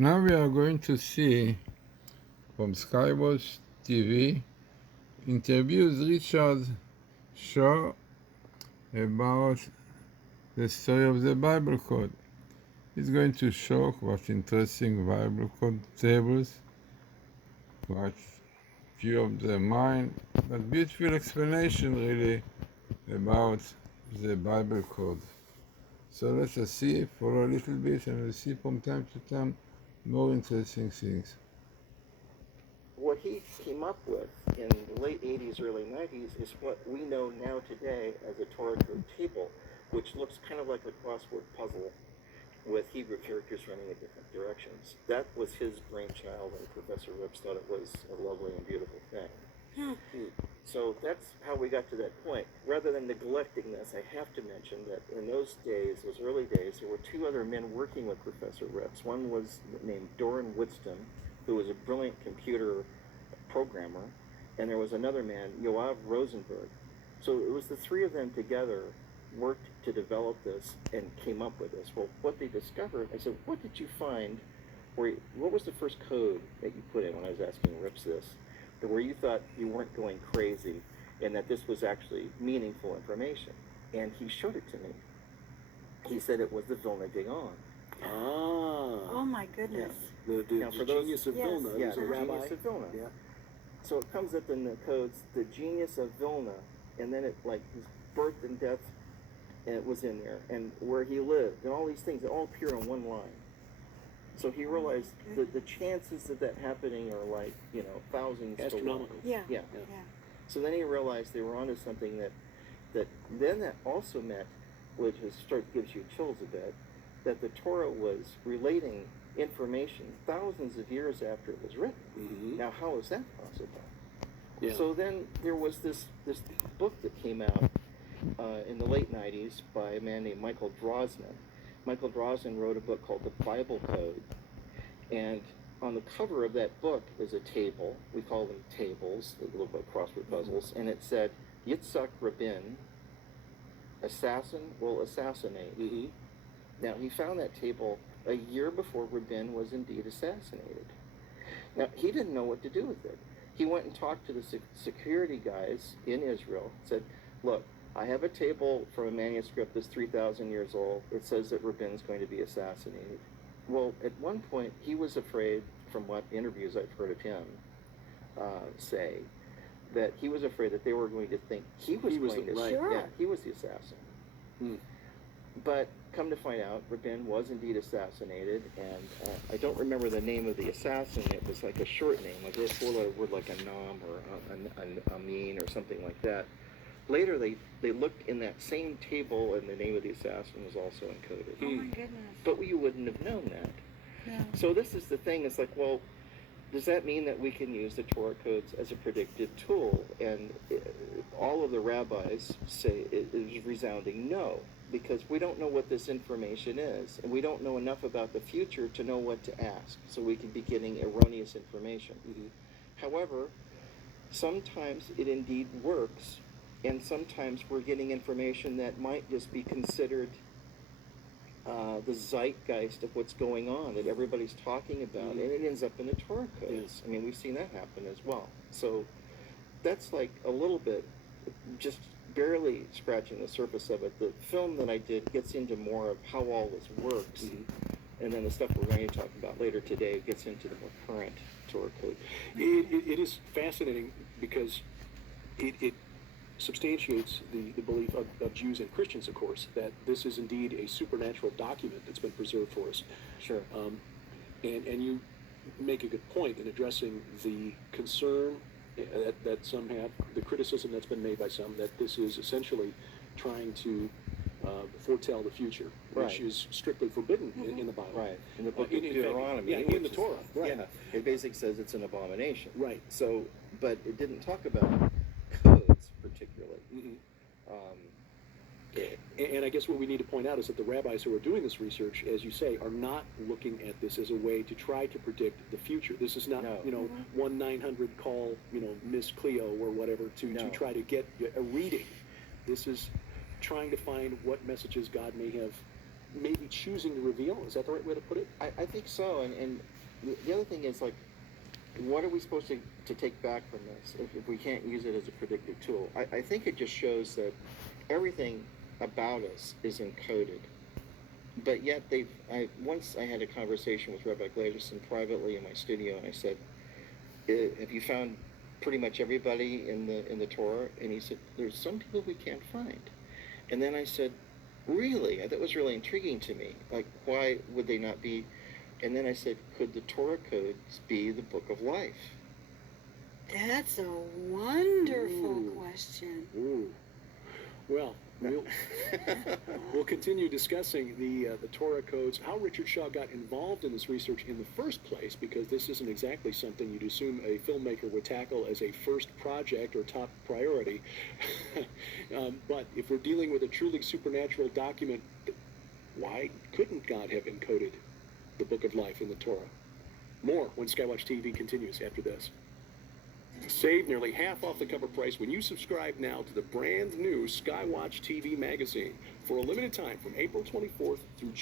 Now we are going to see from Skywatch TV interviews Richard Shaw about the story of the Bible Code. He's going to show what interesting Bible Code tables, what few of the mind, but beautiful explanation really about the Bible Code. So let us see for a little bit, and we'll see from time to time more interesting things. What he came up with in the late 80s, early 90s is what we know now today as a Torah code table, which looks kind of like a crossword puzzle with Hebrew characters running in different directions. That was his brainchild, and Professor Rips thought it was a lovely and beautiful thing. So that's how we got to that point. Rather than neglecting this, I have to mention that in those days, those early days, there were two other men working with Professor Rips. One was named Doran Woodston, who was a brilliant computer programmer, and there was another man, Yoav Rosenberg. So it was the three of them together worked to develop this and came up with this. Well, what they discovered, I said, what did you find, what was the first code that you put in when I was asking Rips this, where you thought you weren't going crazy and that this was actually meaningful information? And he showed it to me. He said it was the Vilna Gaon. Oh my goodness. Yeah. The genius of Vilna. Yeah, He's a the rabbi. genius of Vilna. Yeah. So it comes up in the codes, the genius of Vilna, and then it like his birth and death, and it was in there, and where he lived, and all these things, they all appear on one line. So he realized that the chances of that happening are like, thousands to one. Astronomical. Yeah. Yeah. So then he realized they were onto something that also meant, which gives you chills a bit, that the Torah was relating information thousands of years after it was written. Mm-hmm. Now, how is that possible? Yeah. So then there was this book that came out in the late 90s by a man named Michael Drosnin. Michael Drosnin wrote a book called The Bible Code, and on the cover of that book is a table. We call them tables, a little bit crossword puzzles, and it said, Yitzhak Rabin, assassin will assassinate. Mm-hmm. Now, he found that table a year before Rabin was indeed assassinated. Now, he didn't know what to do with it. He went and talked to the security guys in Israel, said, look, I have a table from a manuscript that's 3,000 years old. It says that Rabin's going to be assassinated. Well, at one point, he was afraid, from what interviews I've heard of him say, that he was afraid that they were going to think he was the assassin. Hmm. But come to find out, Rabin was indeed assassinated, and I don't remember the name of the assassin. It was like a short name, like a four-letter word like Anam or Amin or something like that. Later, they looked in that same table, and the name of the assassin was also encoded. Oh my goodness. But you wouldn't have known that. No. So this is the thing. It's like, well, does that mean that we can use the Torah codes as a predictive tool? And all of the rabbis say it is resounding no, because we don't know what this information is, and we don't know enough about the future to know what to ask, so we could be getting erroneous information. Mm-hmm. However, sometimes it indeed works, and sometimes we're getting information that might just be considered the zeitgeist of what's going on, that everybody's talking about, and it ends up in the Torah codes. Yes. I mean, we've seen that happen as well. So that's like a little bit, just barely scratching the surface of it. The film that I did gets into more of how all this works, and then the stuff we're going to talk about later today gets into the more current Torah code. It is fascinating because it substantiates the belief of Jews and Christians, of course, that this is indeed a supernatural document that's been preserved for us. Sure. And you make a good point in addressing the concern that some have, the criticism that's been made by some, that this is essentially trying to foretell the future, which is strictly forbidden in the Bible. Right. In the book of in fact, Deuteronomy. in the Torah. Right. Yeah. It basically says it's an abomination. Right. So, but it didn't talk about codes particularly. Mm-hmm. And I guess what we need to point out is that the rabbis who are doing this research, as you say, are not looking at this as a way to try to predict the future. This is not, 1-900 call, Miss Cleo or whatever to try to get a reading. This is trying to find what messages God may have maybe choosing to reveal. Is that the right way to put it? I think so, and the other thing is, like, what are we supposed to take back from this if we can't use it as a predictive tool? I think it just shows that everything about us is encoded. But yet once I had a conversation with Rabbi Glazerson privately in my studio, and I said, have you found pretty much everybody in the Torah? And he said, there's some people we can't find. And then I said, really? That was really intriguing to me. Like, why would they not be? And then I said, could the Torah codes be the book of life? That's a wonderful Ooh. question. Ooh. Well, we'll continue discussing the Torah codes, how Richard Shaw got involved in this research in the first place, because this isn't exactly something you'd assume a filmmaker would tackle as a first project or top priority. But if we're dealing with a truly supernatural document, why couldn't God have encoded the book of life in the Torah? More when Skywatch TV continues after this. Save nearly half off the cover price when you subscribe now to the brand new Skywatch TV magazine for a limited time from April 24th through